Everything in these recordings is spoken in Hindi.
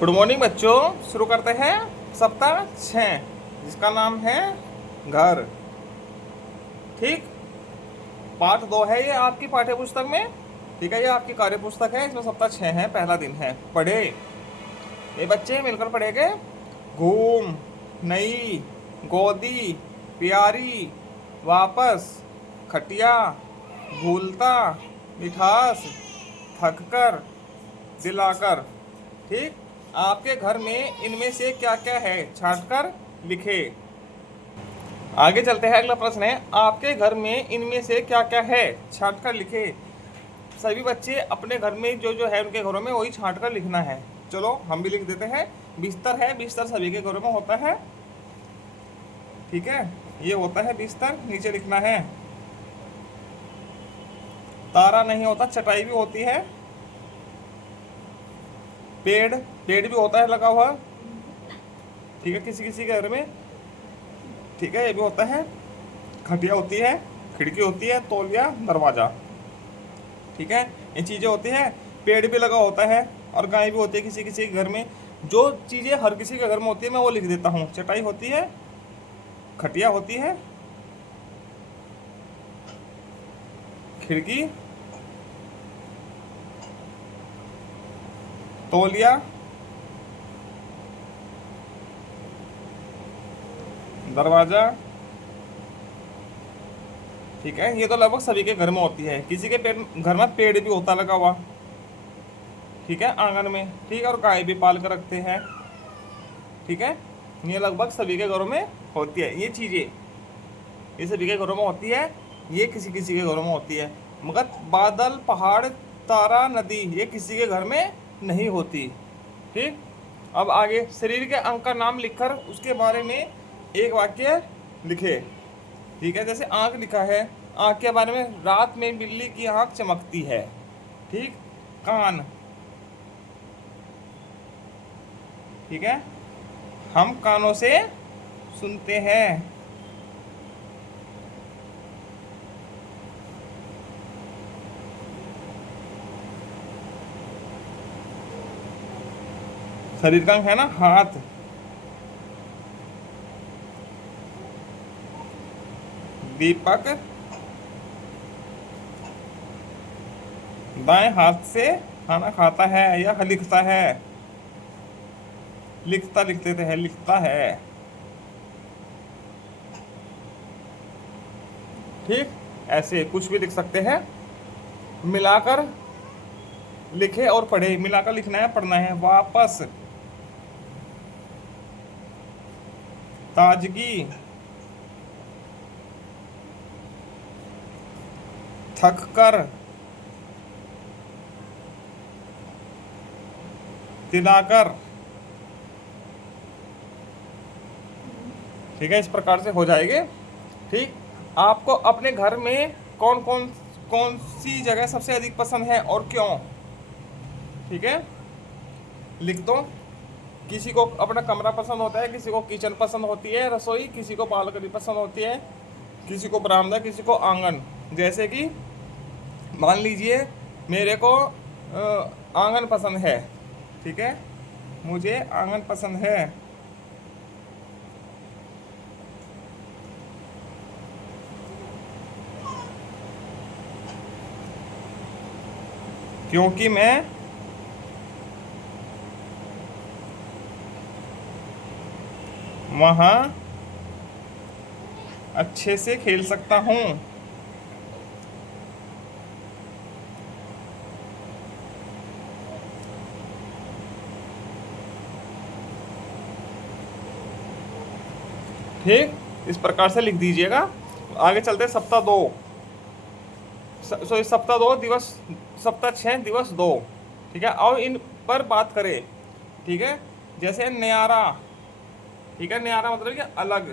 गुड मॉर्निंग बच्चों। शुरू करते हैं सप्ताह 6 जिसका नाम है घर। ठीक, पाठ 2 है ये आपकी पाठ्य पुस्तक में। ठीक है, ये आपकी कार्य पुस्तक है, इसमें सप्ताह 6 है, पहला दिन है। पढ़े ये बच्चे मिलकर पढ़ेंगे। घूम, नई, गोदी, प्यारी, वापस, खटिया, भूलता, मिठास, थककर, दिलाकर। ठीक, आपके घर में इनमें से क्या क्या है, छांट कर लिखे। आगे चलते हैं, अगला प्रश्न है आपके घर में इनमें से क्या क्या है, छांट कर लिखे। सभी बच्चे अपने घर में जो जो है उनके घरों में वही छांट कर लिखना है। चलो हम भी लिख देते हैं। बिस्तर है, बिस्तर सभी के घरों में होता है। ठीक है, ये होता है बिस्तर, नीचे लिखना है। तारा नहीं होता, चटाई भी होती है। पेड़, पेड़ भी होता है लगा हुआ। ठीक है, किसी किसी के घर में। ठीक है, ये भी होता है। खटिया होती है, खिड़की होती है, तौलिया, दरवाजा। ठीक है, ये चीजें होती है। पेड़ भी लगा होता है और गाय भी होती है किसी किसी के घर में। जो चीजें हर किसी के घर में होती है मैं वो लिख देता हूँ। चटाई होती है, खटिया होती है, खिड़की, तौलिया, दरवाजा। ठीक है, ये तो लगभग सभी के घर में होती है। किसी के घर में पेड़ भी होता लगा हुआ। ठीक है, आंगन में। ठीक है, और गाय भी पाल कर रखते हैं। ठीक है, ये लगभग सभी के घरों में होती है। ये चीजें ये सभी के घरों में होती है, ये किसी किसी के घरों में होती है। मगर बादल, पहाड़, तारा, नदी ये किसी के घर में नहीं होती। ठीक, अब आगे शरीर के अंग का नाम लिखकर उसके बारे में एक वाक्य लिखे। ठीक है, जैसे आंख लिखा है, आंख के बारे में रात में बिल्ली की आंख चमकती है। ठीक, कान। ठीक है, हम कानों से सुनते हैं। शरीर का अंग है ना, हाथ। दीपक दाएं हाथ से खाना खाता है या लिखता है। लिखता लिख देते हैं, लिखता है। ठीक, ऐसे कुछ भी लिख सकते हैं। मिलाकर लिखे और पढ़े, मिलाकर लिखना है, पढ़ना है। वापस, ताजगी, थक कर, दिलाकर। ठीक है, इस प्रकार से हो जाएंगे। ठीक, आपको अपने घर में कौन सी जगह सबसे अधिक पसंद है और क्यों। ठीक है, लिख दो। किसी को अपना कमरा पसंद होता है, किसी को किचन पसंद होती है, रसोई, किसी को बालकनी पसंद होती है, किसी को बरामदा, किसी को आंगन। जैसे कि मान लीजिए मेरे को आंगन पसंद है। ठीक है, मुझे आंगन पसंद है क्योंकि मैं वहाँ अच्छे से खेल सकता हूँ। ठीक, इस प्रकार से लिख दीजिएगा। आगे चलते हैं सप्ताह 2। सॉरी, सप्ताह 2 दिवस, सप्ताह 6 दिवस 2। ठीक है, और इन पर बात करें। ठीक है, जैसे न्यारा। ठीक है, न्यारा मतलब कि अलग,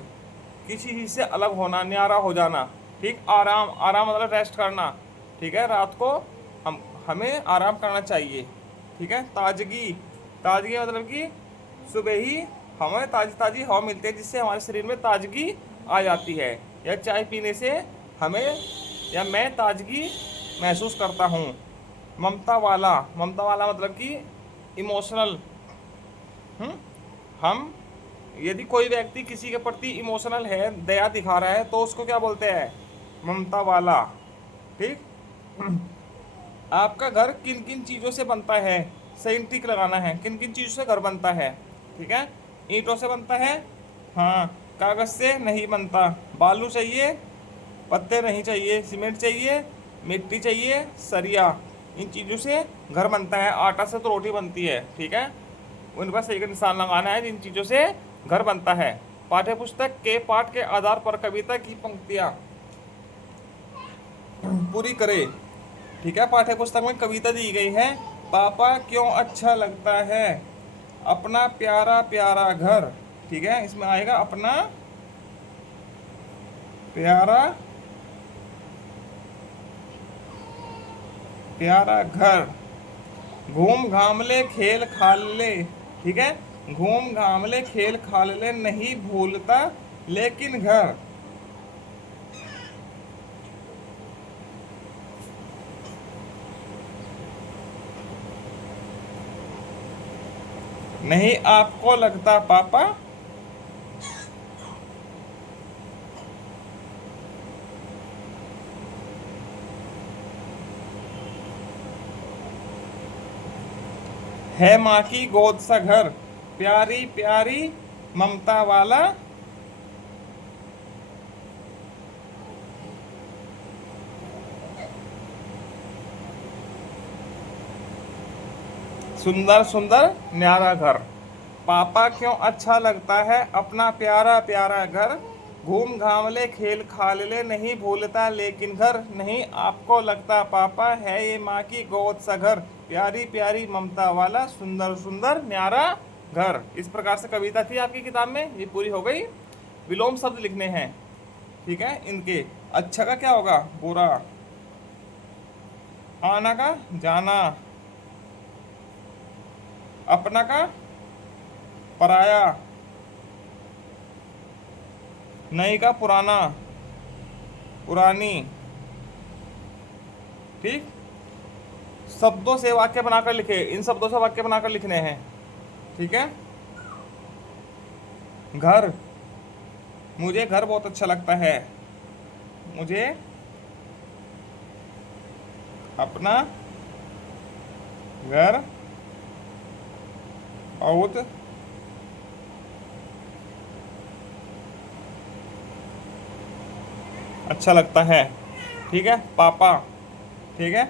किसी चीज से अलग होना, न्यारा हो जाना। ठीक, आराम, आराम मतलब रेस्ट करना। ठीक है, रात को हमें आराम करना चाहिए। ठीक है, ताजगी, ताजगी मतलब कि सुबह ही हमें ताजी ताजी हवा मिलती है जिससे हमारे शरीर में ताजगी आ जाती है, या चाय पीने से हमें या मैं ताजगी महसूस करता हूँ। ममता वाला, ममता वाला मतलब कि इमोशनल। हम्म हम यदि कोई व्यक्ति किसी के प्रति इमोशनल है, दया दिखा रहा है, तो उसको क्या बोलते हैं? ममता वाला। ठीक। आपका घर किन किन चीज़ों से बनता है? सही टिक लगाना है, किन किन चीज़ों से घर बनता है। ठीक है, ईंटों से बनता है। हाँ। कागज़ से नहीं बनता। बालू चाहिए, पत्ते नहीं चाहिए, सीमेंट चाहिए, मिट्टी चाहिए, सरिया, इन चीज़ों से घर बनता है। आटा से तो रोटी बनती है। ठीक है, उन पर सही का निशान लगाना है जिन चीज़ों से घर बनता है। पाठ्य पुस्तक के पाठ के आधार पर कविता की पंक्तियाँ पूरी करें। ठीक है, पाठ्य पुस्तक में कविता दी गई है। पापा क्यों अच्छा लगता है, अपना प्यारा प्यारा घर। ठीक है, इसमें आएगा अपना प्यारा प्यारा घर। घूम घाम ले खेल खाल ले। ठीक है, घूम घाम ले खेल खाल ले, नहीं भूलता लेकिन घर। नहीं आपको लगता पापा। है माँ की गोद सा घर, प्यारी प्यारी ममता वाला। सुंदर सुंदर न्यारा घर। पापा क्यों अच्छा लगता है, अपना प्यारा प्यारा घर। घूम घाम ले खेल खाल ले, नहीं भूलता लेकिन घर। नहीं आपको लगता पापा, है ये माँ की गोद सा घर, प्यारी प्यारी ममता वाला, सुंदर सुंदर न्यारा घर। इस प्रकार से कविता थी आपकी किताब में, ये पूरी हो गई। विलोम शब्द लिखने हैं। ठीक है, इनके अच्छा का क्या होगा? बुरा। आना का जाना। अपना का पराया। नई का पुराना, पुरानी। ठीक। शब्दों से वाक्य बनाकर लिखे, इन शब्दों से वाक्य बनाकर लिखने हैं। ठीक है, घर। मुझे घर बहुत अच्छा लगता है, मुझे अपना घर बहुत अच्छा लगता है। ठीक है, पापा। ठीक है,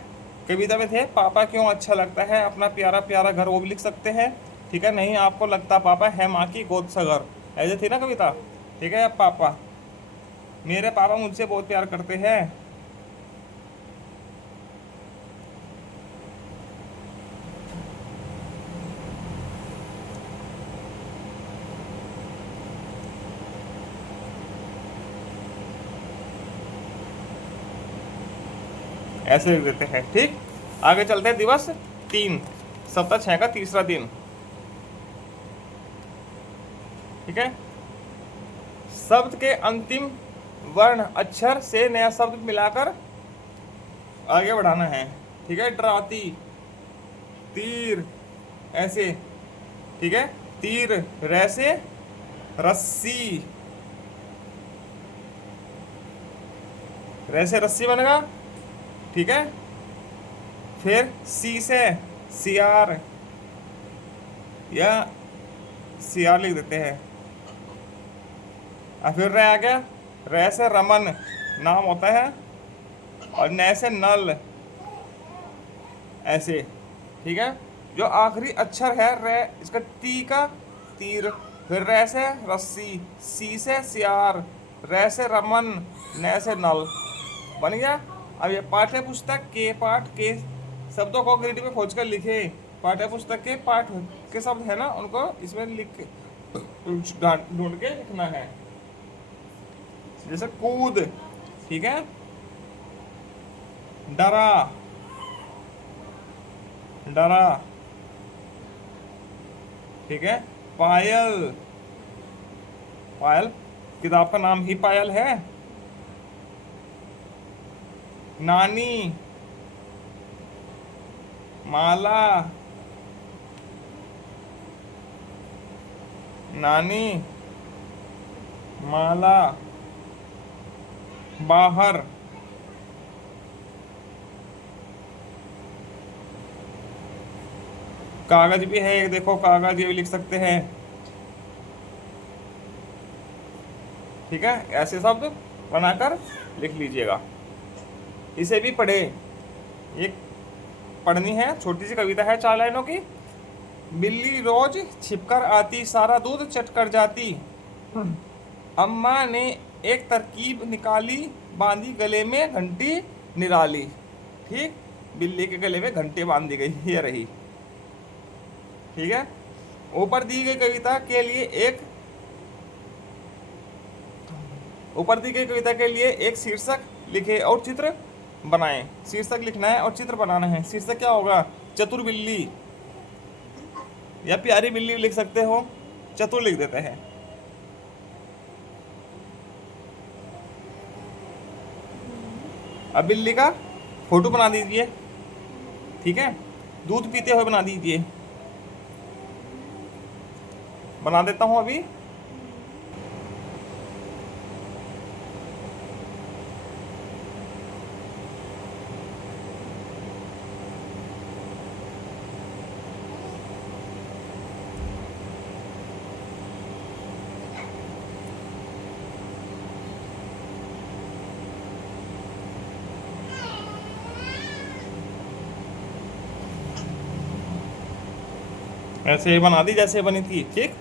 कविता में थे पापा क्यों अच्छा लगता है, अपना प्यारा प्यारा घर, वो भी लिख सकते हैं। ठीक है, नहीं आपको लगता पापा, है माँ की गोद सा घर, ऐसे थी ना कविता। ठीक है, अब पापा, मेरे पापा मुझसे बहुत प्यार करते हैं। ऐसे लिख देते हैं। ठीक, आगे चलते हैं। दिवस 3, सप्ताह 6 का तीसरा दिन। ठीक है, शब्द के अंतिम वर्ण अक्षर से नया शब्द मिलाकर आगे बढ़ाना है। ठीक है, डराती, तीर, ऐसे। ठीक है, तीर, रैसे, रस्सी, रैसे रस्सी बनेगा। ठीक है, फिर सी से सियार, या सियार लिख देते हैं। और फिर रह आ गया, रै से रमन नाम होता है, और न से नल, ऐसे। ठीक है, जो आखिरी अक्षर है रे, इसका टी का तीर, फिर रै से रस्सी, सी से सियार, रै से रमन, न से नल, बन गया। अब ये पाठ्य पुस्तक के पाठ के शब्दों को ग्रिड में खोज कर लिखे। पाठ्य पुस्तक के पाठ के शब्द है ना, उनको इसमें लिख ढूंढ के लिखना है। जैसे कूद। ठीक है, डरा, डरा। ठीक है, पायल, पायल किताब का नाम ही पायल है। नानी, माला, नानी, माला, बाहर, कागज भी है एक, देखो कागज, ये भी लिख सकते हैं। ठीक है, ऐसे शब्द बनाकर लिख लीजिएगा। इसे भी पढ़े, एक पढ़नी है, छोटी सी कविता है 4 लाइनों की। बिल्ली रोज छिपकर आती, सारा दूध चट कर जाती। अम्मा ने एक तरकीब निकाली, बांधी गले में घंटी निराली। ठीक, बिल्ली के गले में घंटी बांध दी गई, ये रही। ठीक है, ऊपर दी गई कविता के लिए एक शीर्षक लिखे और चित्र बनाएं। शीर्षक लिखना है और चित्र बनाना है। शीर्षक क्या होगा? चतुर बिल्ली, या प्यारी बिल्ली लिख सकते हो, चतुर लिख देते हैं। अब बिल्ली का फोटो बना दीजिए। ठीक है, दूध पीते हुए बना दीजिए। बना देता हूं अभी। ऐसे ही बना दी जैसे बनी थी। ठीक,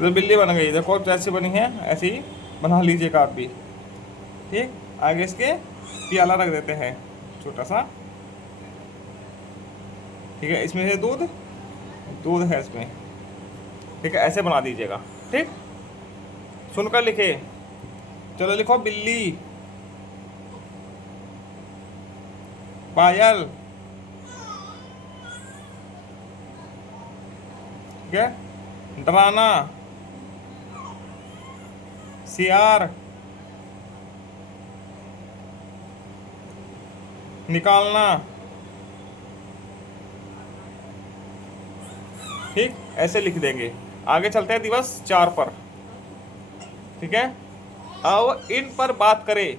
तो बिल्ली बन गई, देखो जैसी बनी है ऐसे ही बना लीजिएगा आप भी। ठीक, आगे इसके प्याला रख देते हैं छोटा सा। ठीक है, इसमें से दूध है इसमें। ठीक है, ऐसे बना दीजिएगा। ठीक, सुनकर लिखे। चलो लिखो, बिल्ली, पायल। ठीक है, डराना, सियार, निकालना। ठीक, ऐसे लिख देंगे। आगे चलते हैं दिवस 4 पर। ठीक है, अब इन पर बात करें।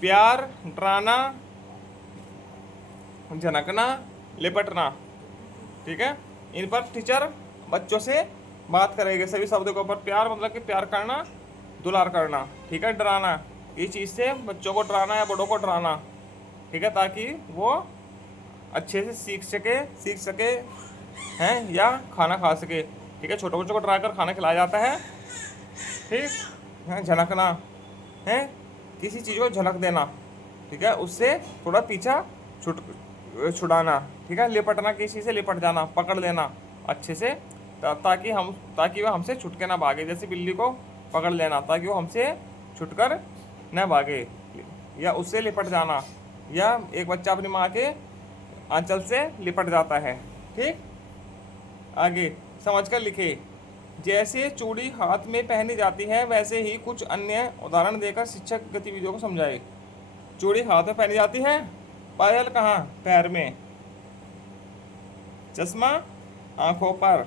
प्यार, डराना, झनकना, लिपटना। ठीक है, इन पर टीचर बच्चों से बात करेंगे सभी शब्दों के ऊपर। प्यार मतलब कि प्यार करना, दुलार करना। ठीक है, डराना, ये चीज़ से बच्चों को डराना या बड़ों को डराना। ठीक है, ताकि वो अच्छे से सीख सके हैं या खाना खा सके। ठीक है, छोटे बच्चों को डरा कर खाना खिलाया जाता है। ठीक है, झनकना है किसी चीज़ को झनक देना। ठीक है, उससे थोड़ा पीछा छुड़ाना। ठीक है, लिपटना, किसी से लिपट जाना, पकड़ लेना अच्छे से, ताकि वह हमसे छुटके ना भागे। जैसे बिल्ली को पकड़ लेना ताकि वो हमसे छुटकर न भागे, या उससे लिपट जाना, या एक बच्चा अपनी माँ के आंचल से लिपट जाता है। ठीक, आगे समझकर लिखे। जैसे चूड़ी हाथ में पहनी जाती है, वैसे ही कुछ अन्य उदाहरण देकर शिक्षक गतिविधियों को समझाए। चूड़ी हाथ में पहनी जाती है, पायल कहाँ? पैर में। चश्मा आंखों पर,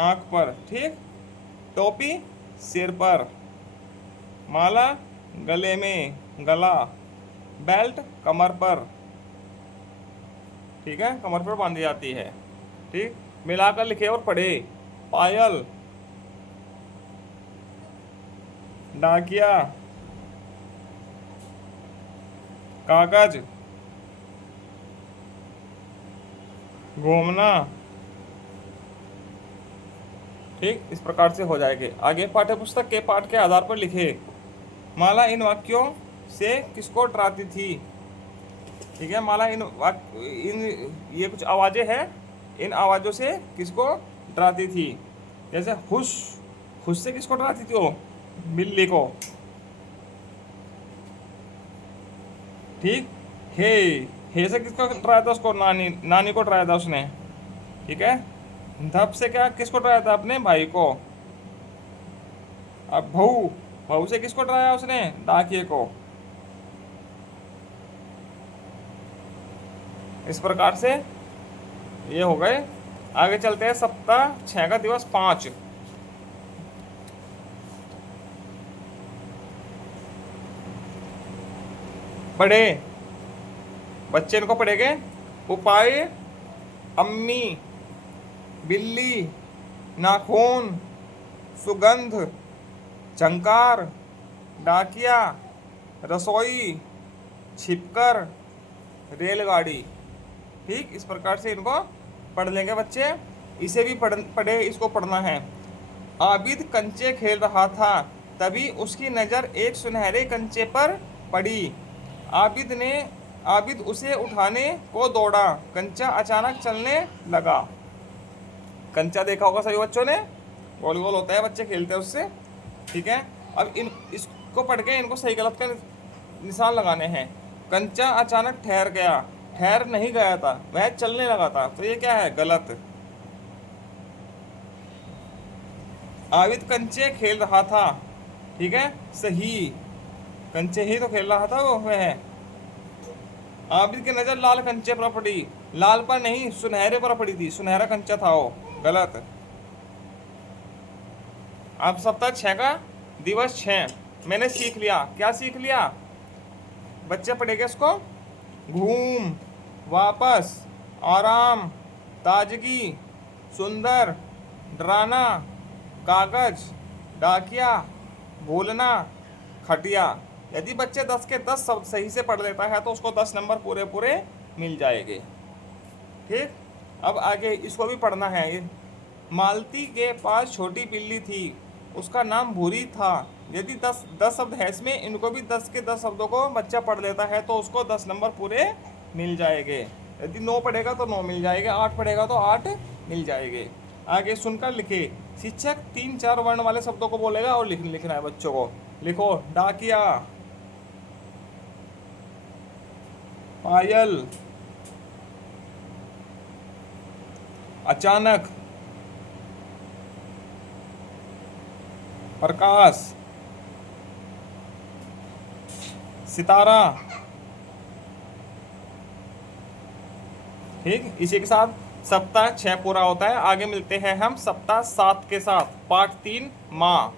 आंख पर। ठीक, टोपी सिर पर, माला गले में, गला, बेल्ट कमर पर। ठीक है, कमर पर बांधी जाती है। ठीक, मिलाकर लिखे और पढ़े। पायल, डाकिया, कागज, घूमना। ठीक, इस प्रकार से हो जाएंगे। आगे पाठ्यपुस्तक के पाठ के आधार पर लिखे। माला इन वाक्यों से किसको डराती थी? ठीक है, माला इन ये कुछ आवाजें हैं, इन आवाज़ों से किसको डराती थी? जैसे हुश, हुश से किसको डराती थी वो? बिल्ली को। ठीक, हे, हे से किसको डराया था? उसको नानी, नानी को डराया था उसने। ठीक है। धप से क्या, किसको डराया था? अपने भाई को। अब भऊ, भऊ से किसको डराया उसने? डाकिए को। इस प्रकार से ये हो गए। आगे चलते हैं, सप्ताह 6 का दिवस 5। पढ़े बच्चे, इनको पढ़ेंगे। उपाय: अम्मी, बिल्ली, नाखून, सुगंध, झंकार, डाकिया, रसोई, छिपकर, रेलगाड़ी। ठीक, इस प्रकार से इनको पढ़ लेंगे बच्चे। इसे भी पढ़े, इसको पढ़ना है। आबिद कंचे खेल रहा था, तभी उसकी नज़र एक सुनहरे कंचे पर पड़ी। आबिद उसे उठाने को दौड़ा, कंचा अचानक चलने लगा। कंचा देखा होगा सभी बच्चों ने, गोल गोल होता है, बच्चे खेलते हैं उससे। ठीक है। अब इसको पढ़ के इनको सही गलत का निशान लगाने हैं। कंचा अचानक ठहर गया, ठहर नहीं गया था, वह चलने लगा था, तो ये क्या है? गलत। आबिद कंचे खेल रहा था, ठीक है, सही। कंचे ही तो खेल रहा था वो, वह। आबिद की नजर लाल कंचे पर पड़ी, लाल पर नहीं सुनहरे पर पड़ी थी, सुनहरा कंचा था वो, गलत। अब सप्ताह 6 का दिवस 6 मैंने सीख लिया। क्या सीख लिया बच्चे? पढ़ेंगे इसको। घूम, वापस, आराम, ताजगी, सुंदर, डराना, कागज, डाकिया, भूलना, खटिया। यदि बच्चे 10 के 10 शब्द सही से पढ़ लेता है तो उसको 10 नंबर पूरे पूरे मिल जाएंगे। ठीक। अब आगे इसको भी पढ़ना है। मालती के पास छोटी बिल्ली थी, उसका नाम भूरी था। यदि 10 शब्द है इसमें, इनको भी 10 के 10 शब्दों को बच्चा पढ़ लेता है तो उसको 10 नंबर पूरे मिल जाएंगे। यदि 9 पढ़ेगा तो 9 मिल जाएंगे, 8 पढ़ेगा तो 8 मिल जाएंगे। आगे सुनकर लिखे। शिक्षक 3-4 वर्ण वाले शब्दों को बोलेगा और लिखना है बच्चों को। लिखो। डाकिया, पायल, अचानक, प्रकाश, सितारा। ठीक, इसी के साथ सप्ताह 6 पूरा होता है। आगे मिलते हैं हम सप्ताह 7 के साथ, पार्ट 3 माँ।